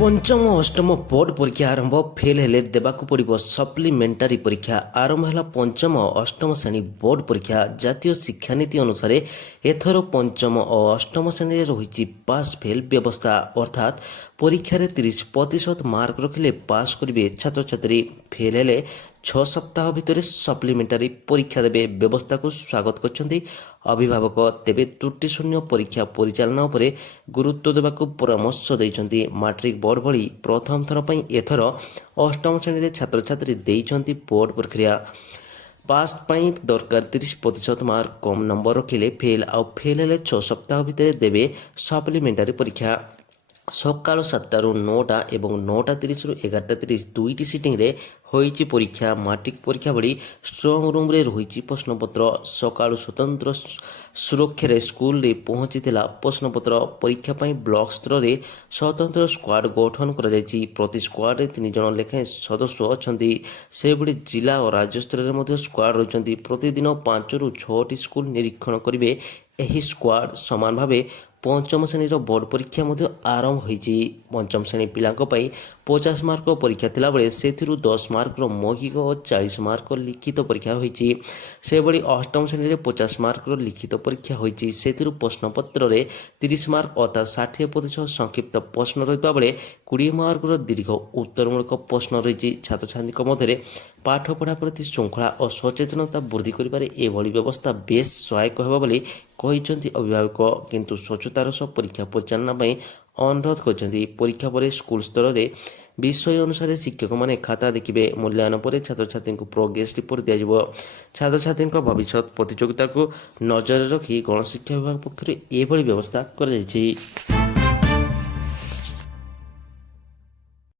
पंचम और अष्टम बोर्ड परीक्षा आरंभ फेल हेले देबाकू पड़िबो सप्लीमेंटारी परीक्षा आरंभ है पंचम और अष्टम श्रेणी बोर्ड परीक्षा जातीय शिक्षा नीति अनुसार एथर पंचम और अष्टम श्रेणी रही पास फेल व्यवस्था अर्थात परीक्षा 30% मार्क रखिले पास करेंगे छात्र छात्री फेल हेले 6 सप्ताह भितर सप्लीमेंटारी परीक्षा देवे व्यवस्था को स्वागत करछन्ती अभिभावक तेबे त्रुटिशून्य परीक्षा परिचालना उपरे गुरुत्व देवाक परामर्श दैछन्ती मैट्रिक बोर्ड भली प्रथम थर पई एथर अष्टम श्रेणी रे छात्र छात्री दैछन्ती बोर्ड प्रक्रिया पास पाई दरकार 30% मार्क कम नंबर रखिले फेल आउ फेल हेले 6 सप्ताह भितर देवे सप्लीमेंटारी परीक्षा सकाल 7टाରୁ 9टा एवं 9:30ରୁ 11:30 दुईटी सिटिंग होईची परीक्षा मैट्रिक परीक्षा भली स्ट्रंग रूम रे रही प्रश्नपत्र सकाल स्वतंत्र सुरक्षा स्कूल रे पहुंची प्रश्नपत्र परीक्षा पाई ब्लॉक स्तर रे स्वतंत्र स्क्वाड गठन करा जायछि प्रति स्क्वाड रे 3 जण लेखाएं सदस्य अछंती से बड़ी जिला और राज्य स्तर रे मध्य स्क्वाड रहिसंती प्रतिदिन 5ରୁ 6टी स्कूल निरीक्षण करिवे एही स्क्वाड समान भावे पंचम श्रेणी बोर्ड परीक्षा आरंभ होईछि पंचम श्रेणी पिलांक पई 50 मार्क परीक्षा थिला बेले सेथिरु 10 मार्क मौखिक और 40 मार्क लिखित परीक्षा होईछि से बड़ी अष्टम श्रेणी 50 मार्क लिखित परीक्षा होईछि सेथिरु प्रश्नपत्र रे 30 मार्क अर्थात 60% संक्षिप्त प्रश्न रहिता बेले 20 मार्क दीर्घ उत्तरमूलक प्रश्न रही छात्र छात्री मध्य पाठ पढ़ा प्रति श्रृंखला और सचेतनता वृद्धि करिबारे एभली व्यवस्था बेस सहायक हेबा बोली कहिसंती अभिभावक किंतु स्वच्छतार सह परीक्षा परिचालना पई अनुरोध करछंती परीक्षा पर स्कूल स्तर रे विषय अनुसार शिक्षक माने खाता देखिबे मूल्यांकन पर छात्र छात्री को प्रोग्रेस रिपोर्ट दिया जिवो छात्र छात्री भविष्य प्रतियोगिता को नजर रखी गणशिक्षा विभाग पक्षर एभली व्यवस्था कर